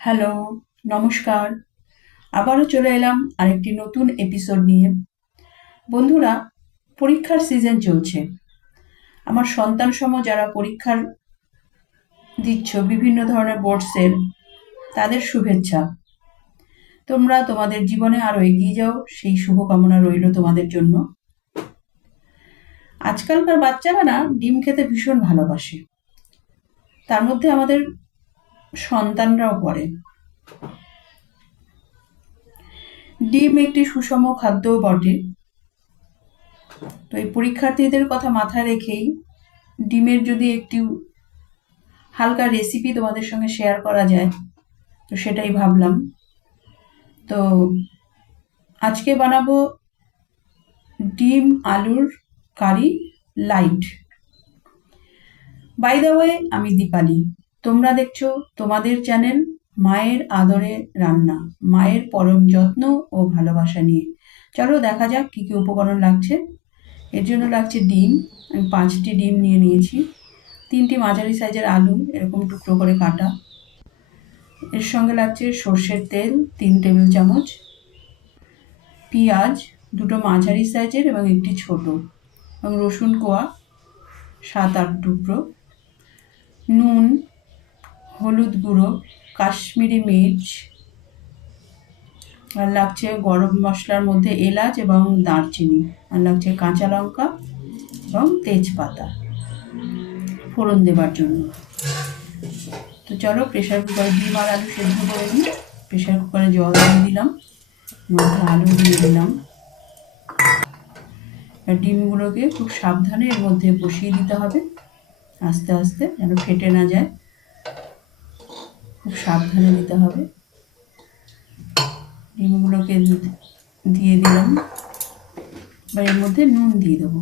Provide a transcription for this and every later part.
Hello, নমস্কার। আবারও চলে এলাম আরেকটি নতুন এপিসোড নিয়ে। বন্ধুরা, পরীক্ষার সিজন চলছে। আমার সন্তান সম যারা পরীক্ষার দিচ্ছ, বিভিন্ন ধরনের বোর্ডসের তাদের শুভেচ্ছা। তোমরা তোমাদের জীবনে আরও এগিয়ে যাও, সেই শুভকামনা রইল তোমাদের জন্য। আজকালকার বাচ্চারা না, ডিম খেতে ভীষণ ভালোবাসে। তার মধ্যে আমাদের সন্তানরাও পড়ে। ডিম একটি সুষম খাদ্যও বটে। তো এই পরীক্ষার্থীদের কথা মাথায় রেখেই ডিমের যদি একটু হালকা রেসিপি তোমাদের সঙ্গে শেয়ার করা যায়, তো সেটাই ভাবলাম। তো আজকে বানাবো ডিম, আলুর curry light by the way আমি দীপালি। তোমরা দেখছ তোমাদের চ্যানেল মায়ের আদরে রান্না, মায়ের পরম যত্ন ও ভালোবাসা নিয়ে। চলো দেখা যাক কী কী উপকরণ লাগছে। এর জন্য লাগছে ডিম, আমি পাঁচটি ডিম নিয়ে নিয়েছি। তিনটি মাঝারি সাইজের আলু, এরকম টুকরো করে কাটা। এর সঙ্গে লাগছে সর্ষের তেল, তিন টেবিল চামচ। পেঁয়াজ, দুটো মাঝারি সাইজের এবং একটি ছোট। এবং রসুন কোয়া, সাত আট টুকরো। নুন হলুদ গুঁড়ো, কাশ্মীরি মির্চ, আর লাগছে গরম মশলার মধ্যে এলাচ এবং দারচিনি। আর লাগছে কাঁচা লঙ্কা এবং তেজপাতা ফোড়ন দেবার জন্য। তো চলো প্রেশার কুকারে ডিম আর আলু সেদ্ধ করে নিই। প্রেশার কুকারে জল দিয়ে দিলাম, মধ্যে আলু দিয়ে দিলাম। আর ডিমগুলোকে খুব সাবধানে এর মধ্যে বসিয়ে দিতে হবে। আস্তে আস্তে যেন ফেটে না যায়। খুব সাবধানে দিতে হবে। ডিমগুলোকে দিয়ে দিলাম। এবার এর মধ্যে নুন দিয়ে দেবো।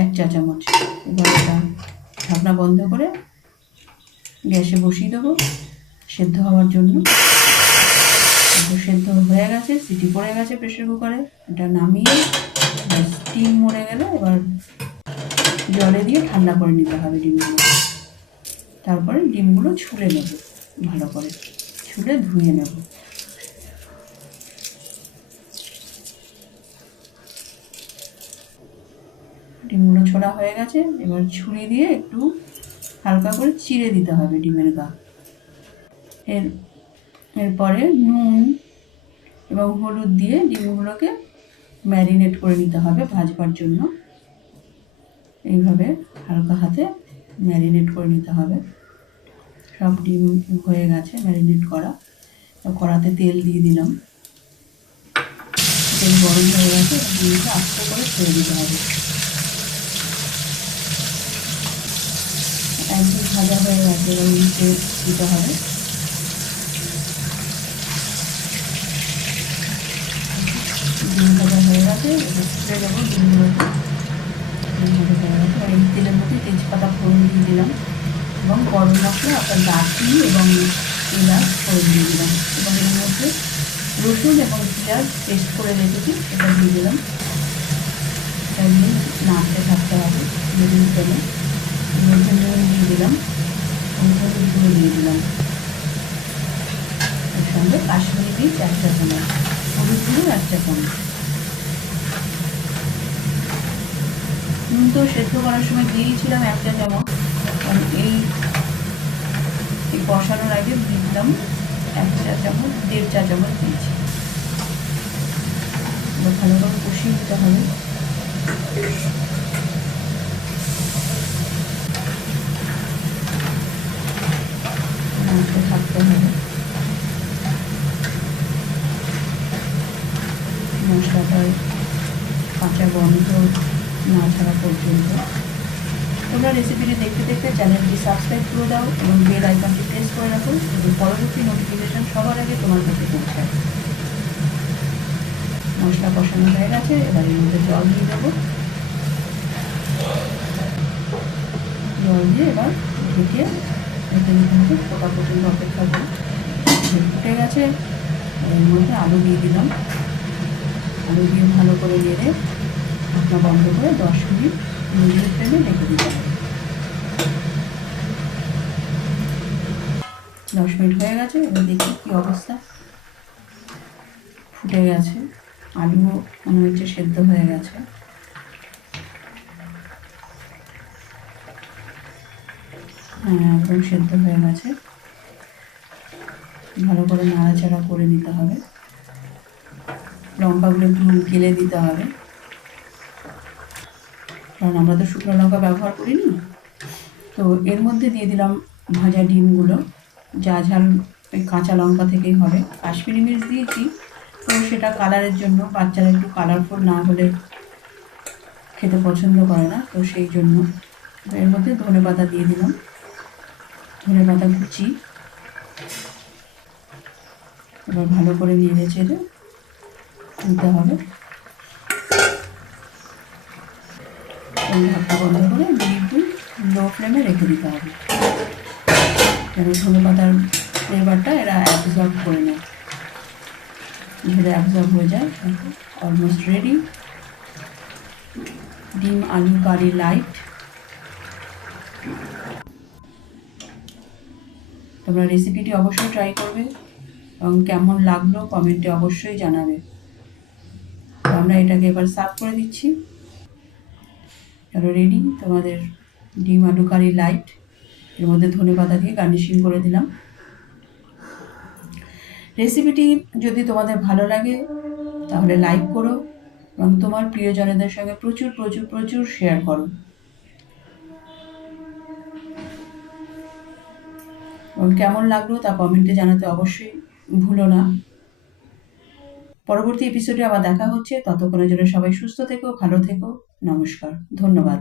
এক চা চামচ। এবার ঢাকনা বন্ধ করে গ্যাসে বসিয়ে দেবো। সেদ্ধ হওয়ার জন্য। সেদ্ধ হয়ে গেছে, সিটি পড়ে গেছে প্রেশার কুকারে। এটা নামিয়ে স্টিম মরে গেলে এবার জলে দিয়ে ঠান্ডা করে নিতে হবে ডিমগুলো তারপরে ডিমগুলো ছুলে নেব, ভালো করে। ছুলে ধুয়ে নেব। ডিমগুলো ছোড়া হয়ে গেছে, এবার ছুরি দিয়ে একটু হালকা করে চিড়ে দিতে হবে ডিমের গা। এর, এরপরে নুন এবং হলুদ দিয়ে ডিমগুলোকে ম্যারিনেট করে নিতে হবে ভাজবার জন্য। এইভাবে হালকা হাতে ম্যারিনেট করে নিতে হবে। সব ডিম হয়ে গেছে ম্যারিনেট করা। কড়াতে তেল দিয়ে দিলাম। তেল গরম হয়ে গেছে, ডিমটা আস্তে করে ছেড়ে দিতে হবে। একদিন ভাজা হয়ে গেছে, এবার উল্টে দিতে হবে। ডিম ভাজা হয়ে গেছে ছেড়ে দেবো ডিমগুলোকে। ভাজা হয়ে গেছে এই তেলের মধ্যে তেজপাতা ফোড়ন দিয়ে দিলাম এবং গরম মশলা আপনার দারচিনি এবং এলাচ ফোড়ন দিয়ে দিলাম এবং এর মধ্যে রসুন এবং পেঁয়াজ পেস্ট করে রেখেছি সেটা দিয়ে দিলাম এটা দিয়ে থাকতে হবে ফ্লেমে এর মধ্যে নুন দিয়ে দিলাম হলুদ গুঁড়ো দিয়ে দিলাম এর সঙ্গে কাশ্মীরি বীজ এক চা চামচ হলুদ গুঁড়ো এক চামচ নুন তো সেদ্ধ করার সময় দিয়েছিলাম এক চা চামচ এই বসানোর আগে দিলাম এক চা চামচ, দেড় চা চামচ দিয়েছি। ভালো করে কষিয়ে দিতে হবে। থাকতে হবে। কাঁচা গন্ধ না ছাড়া পর্যন্ত। তোমরা রেসিপিটি দেখতে দেখতে চ্যানেলটি সাবস্ক্রাইব করে দাও এবং বেল আইকনটি প্রেস করে রাখো এবং পরবর্তী নোটিফিকেশান সবার আগে তোমার কাছে পৌঁছায়। মশলা কষানো হয়ে গেছে, এবার এর মধ্যে জল দিয়ে দেবো। জল দিয়ে এবার ঢেকে ঢেকে নিতে হবে ফোটা পর্যন্ত অপেক্ষা করি। ফুটে গেছে, এর মধ্যে আলু দিয়ে দিলাম। আলু দিয়ে ভালো করে নেড়ে ঢাকনা বন্ধ করে দশ মিনিট মিডিয়াম ফ্লেমে রেখে দিতে হবে। দশ মিনিট হয়ে গেছে, এবার দেখি কী অবস্থা। ফুটে গেছে, আলুও মনে হচ্ছে সেদ্ধ হয়ে গেছে। হ্যাঁ একদম সেদ্ধ হয়ে গেছে। ভালো করে নাড়াচাড়া করে নিতে হবে। লঙ্কাগুলো একটু গেলে দিতে হবে। কারণ আমরা তো শুকনো লঙ্কা ব্যবহার করিনি। তো এর মধ্যে দিয়ে দিলাম ভাজা ডিমগুলো। যা ঝাল ওই কাঁচা লঙ্কা থেকেই হবে। কাশ্মীরি মির্চ দিয়েছি, তো সেটা কালারের জন্য। বাচ্চারা একটু কালারফুল না হলে খেতে পছন্দ করে না, তো সেই জন্য। এর মধ্যে ধনে পাতা দিয়ে দিলাম। ধনে পাতা কুচি। এবার ভালো করে নেড়ে চেড়ে নিতে হবে। ঢাকা বন্ধ করে বিদ্যুৎ লো ফ্লেমে রেখে দিতে হবে। যেন ধনে পাতার ফ্লেভারটা এরা অ্যাবজর্ব করে নেয়। ধরে অ্যাবজর্ব হয়ে যায় অলমোস্ট রেডি ডিম আলু কারি লাইট তোমরা রেসিপিটি অবশ্যই ট্রাই করবে এবং কেমন লাগল কমেন্টে অবশ্যই জানাবে। আমরা এটাকে এবার সার্ভ করে দিচ্ছি। চলো রেডি তোমাদের ডিম আলু কারি লাইটের মধ্যে ধনে পাতা দিয়ে গার্নিশিং করে দিলাম। রেসিপিটি যদি তোমাদের ভালো লাগে, তাহলে লাইক করো এবং তোমার প্রিয়জনদের সঙ্গে প্রচুর প্রচুর প্রচুর শেয়ার করো। এবং কেমন লাগল তা কমেন্টে জানাতে অবশ্যই ভুলো না। পরবর্তী এপিসোডে আবার দেখা হচ্ছে। ততক্ষণের জন্য সবাই সুস্থ থেকো, ভালো থেকো। নমস্কার ধন্যবাদ।